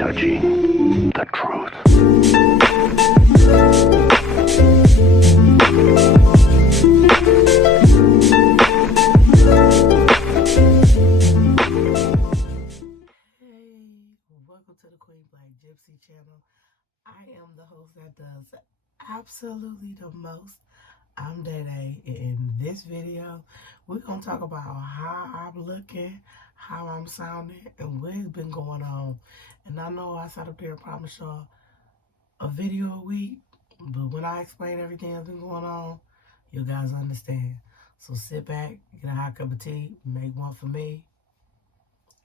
touching the truth. Hey, welcome to the Queen Black Gypsy channel. I am the host that does absolutely the most. I'm Day Day. In this video, we're going to talk about how I'm looking, how I'm sounding, and what's been going on. And I know I sat up there and promised y'all a video a week, but when I explain everything that's been going on, you guys understand. So sit back, get a hot cup of tea, make one for me.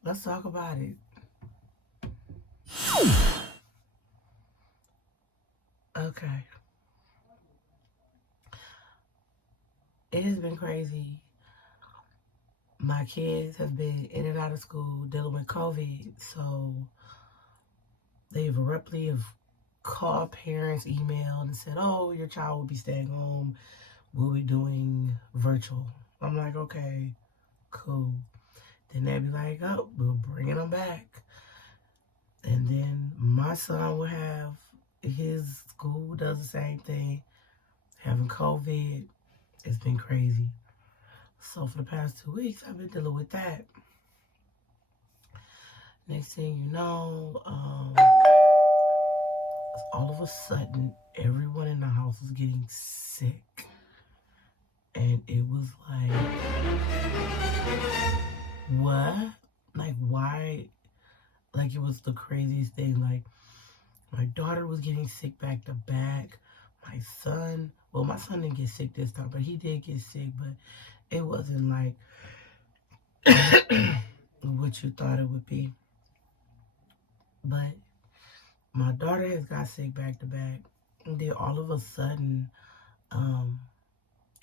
Let's talk about it. Okay. It has been crazy. My kids have been in and out of school dealing with COVID, so they've abruptly called parents, emailed, and said, oh, your child will be staying home. We'll be doing virtual. I'm like, okay, cool. Then they'd be like, oh, we're bringing them back. And then my son will have his school does the same thing, having COVID. It's been crazy. So for the past 2 weeks, I've been dealing with that. Next thing you know, all of a sudden, everyone in the house was getting sick. And it was like, what? Like, why? Like, it was the craziest thing. Like, my daughter was getting sick back to back. My son didn't get sick this time, but he did get sick, but it wasn't like what you thought it would be. But my daughter has got sick back to back, and then all of a sudden,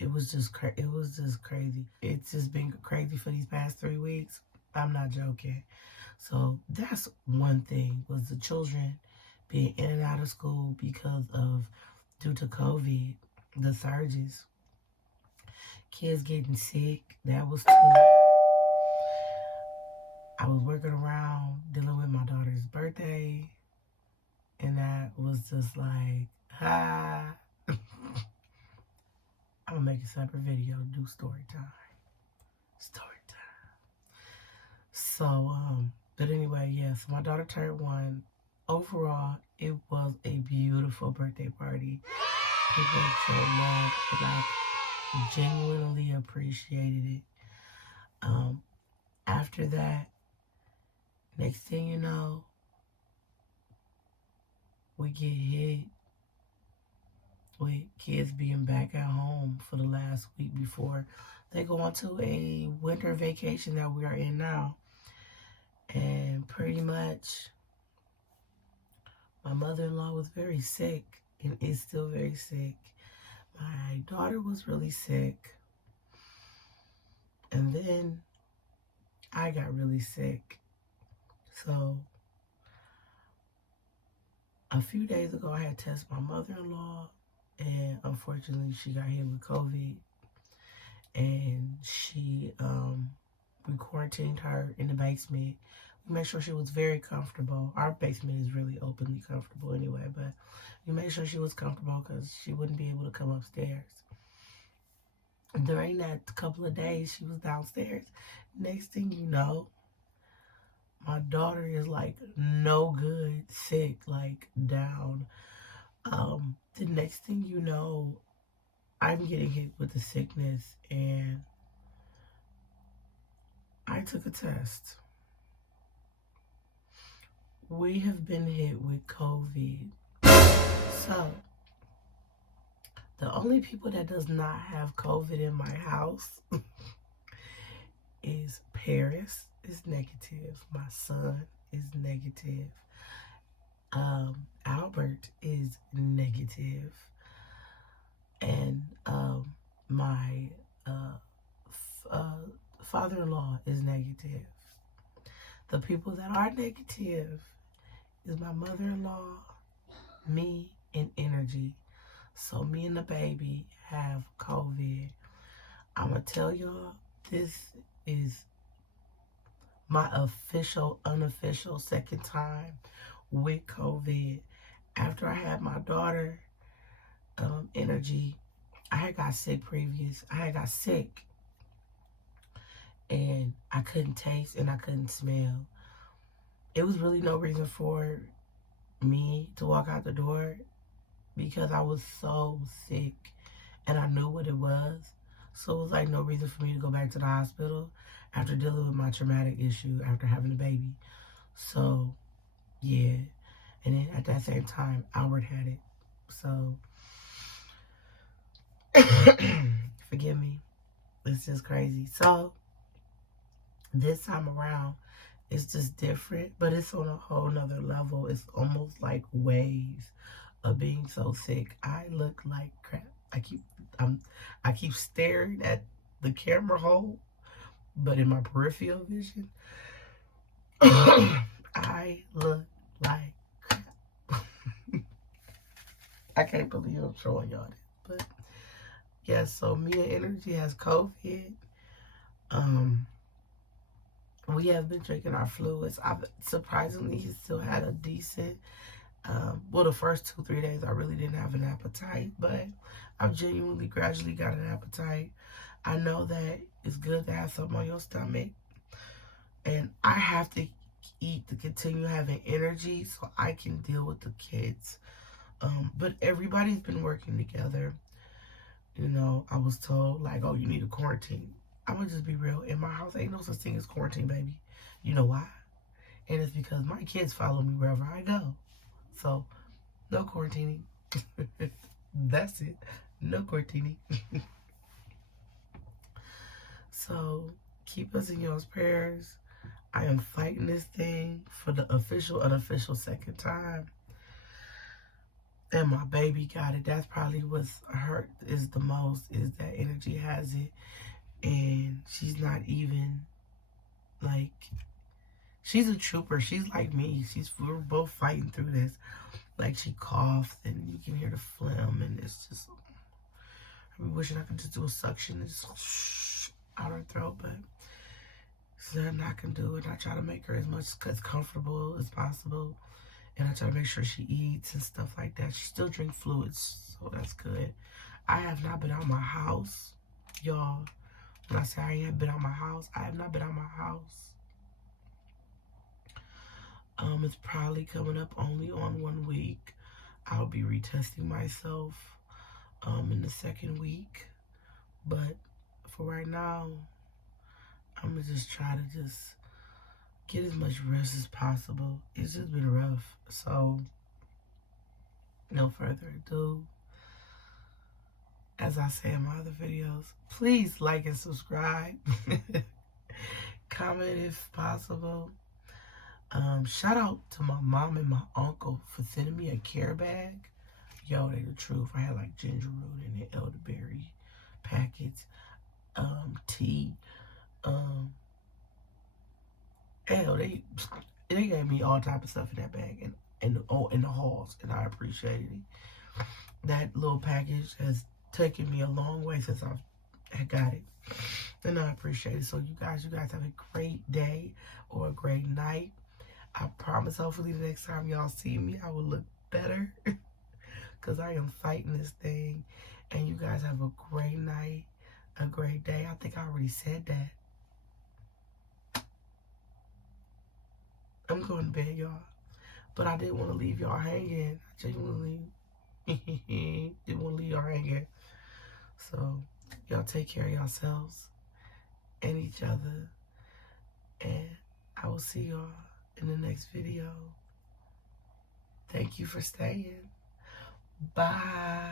it was just crazy. It's just been crazy for these past 3 weeks. I'm not joking. So that's one thing, was the children being in and out of school due to COVID, the surges. Kids getting sick, that was two. I was working around dealing with my daughter's birthday, and that was just like, I'm gonna make a separate video, do story time. So, but anyway, yeah, so my daughter turned 1. Overall, it was a beautiful birthday party. People showed love, and I genuinely appreciated it. After that, next thing you know, we get hit with kids being back at home for the last week before they go on to a winter vacation that we are in now. And pretty much, my mother-in-law was very sick and is still very sick. My daughter was really sick. And then I got really sick. So a few days ago, I had tested my mother-in-law, and unfortunately, she got hit with COVID. And we quarantined her in the basement. We made sure she was very comfortable. Our basement is really openly comfortable anyway, but we made sure she was comfortable because she wouldn't be able to come upstairs. During that couple of days, she was downstairs. Next thing you know, my daughter is like no good, sick, like down. The next thing you know, I'm getting hit with the sickness, and I took a test. We have been hit with COVID. So, the only people that does not have COVID in my house is Paris is negative. My son is negative. Albert is negative. And my father-in-law is negative. The people that are negative is my mother-in-law, me, and Energy. So me and the baby have COVID. I'm going to tell y'all, this is my unofficial second time with COVID. After I had my daughter, energy, I had got sick previous. I had got sick and I couldn't taste and I couldn't smell. It was really no reason for me to walk out the door because I was so sick and I knew what it was. So it was like no reason for me to go back to the hospital after dealing with my traumatic issue after having a baby. So, yeah. And then at that same time, Albert had it. So, forgive me. It's just crazy. So, this time around, it's just different, but it's on a whole nother level. It's almost like waves of being so sick. I look like crap. I keep staring at the camera hole, but in my peripheral vision, I look like crap. I can't believe I'm showing y'all that. But yeah, so Mia Energy has COVID. We have been drinking our fluids. I've surprisingly still had a decent, well, the first 2-3 days I really didn't have an appetite, but I've genuinely gradually got an appetite. I know that it's good to have something on your stomach, and I have to eat to continue having energy so I can deal with the kids. But everybody's been working together. You know, I was told, like, oh, you need a quarantine. I'm gonna just be real. In my house, ain't no such thing as quarantine, baby. You know why? And it's because my kids follow me wherever I go. So, no quarantining. That's it. No quarantining. So, keep us in y'all's prayers. I am fighting this thing for the official, unofficial second time. And my baby got it. That's probably what's hurt is the most, is that Energy has it. And she's not even, like, she's a trooper. She's like me. We're both fighting through this. Like, she coughs and you can hear the phlegm, and it's just, I'm wishing I could just do a suction and just out her throat, but there's nothing I can do. And I try to make her as comfortable as possible. And I try to make sure she eats and stuff like that. She still drinks fluids, so that's good. I have not been out of my house, y'all. When I say I ain't been out of my house, I have not been out of my house. It's probably coming up only on 1 week. I'll be retesting myself in the 2nd week. But for right now, I'm going to just try to just get as much rest as possible. It's just been rough. So, no further ado. As I say in my other videos, please like and subscribe. Comment if possible. Shout out to my mom and my uncle for sending me a care bag. Yo, they the truth. I had like ginger root and the elderberry packets, tea. Hell, they gave me all type of stuff in that bag and in the halls, and I appreciated it. That little package has taken me a long way since I got it, and I appreciate it. So you guys have a great day or a great night. I promise, hopefully the next time y'all see me, I will look better because I am fighting this thing. And you guys have a great night, a great day. I think I already said that. I'm going to bed, y'all. But I didn't want to leave y'all hanging. I genuinely didn't want to leave y'all hanging. So, y'all take care of yourselves and each other. And I will see y'all in the next video. Thank you for staying. Bye.